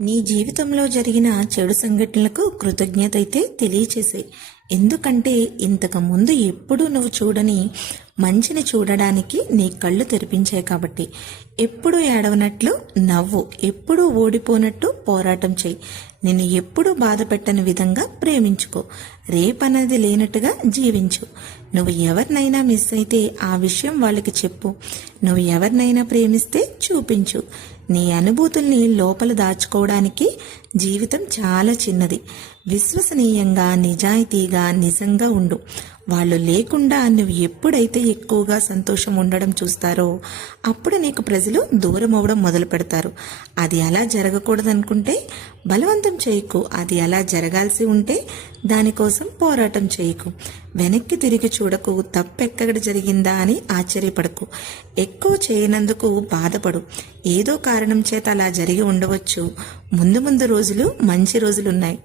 నీ జీవితంలో జరిగిన చెడు సంఘటనలకు కృతజ్ఞత అయితే తెలియచేసాయి. ఎందుకంటే ఇంతకు ముందు ఎప్పుడూ నువ్వు చూడని మంచిని చూడడానికి నీ కళ్ళు తెరిపించాయి కాబట్టి. ఎప్పుడు ఏడవనట్లు నవ్వు, ఎప్పుడూ ఓడిపోనట్టు పోరాటం చేయి. నిన్ను ఎప్పుడూ బాధ పెట్టని విధంగా ప్రేమించుకో. రేపన్నది లేనట్టుగా జీవించు. నువ్వు ఎవరినైనా మిస్ అయితే ఆ విషయం వాళ్ళకి చెప్పు. నువ్వు ఎవరినైనా ప్రేమిస్తే చూపించు. నీ అనుభూతుల్ని లోపల దాచుకోవడానికి జీవితం చాలా చిన్నది. విశ్వసనీయంగా, నిజాయితీగా, నిజంగా ఉండు. వాళ్ళు లేకుండా నువ్వు ఎప్పుడైతే ఎక్కువగా సంతోషం ఉండడం చూస్తారో అప్పుడు నీకు ప్రజలు దూరం అవడం మొదలు పెడతారు. అది అలా జరగకూడదనుకుంటే బలవంతం చేయకు. అది అలా జరగాల్సి ఉంటే దానికోసం పోరాటం చేయకు. వెనక్కి తిరిగి చూడకు. తప్పెక్కడ జరిగిందా అని ఆశ్చర్యపడకు. ఎక్కువ చేయనందుకు బాధపడు. ఏదో కారణం చేత అలా జరిగి ఉండవచ్చు. ముందు ముందు రోజులు మంచి రోజులున్నాయి.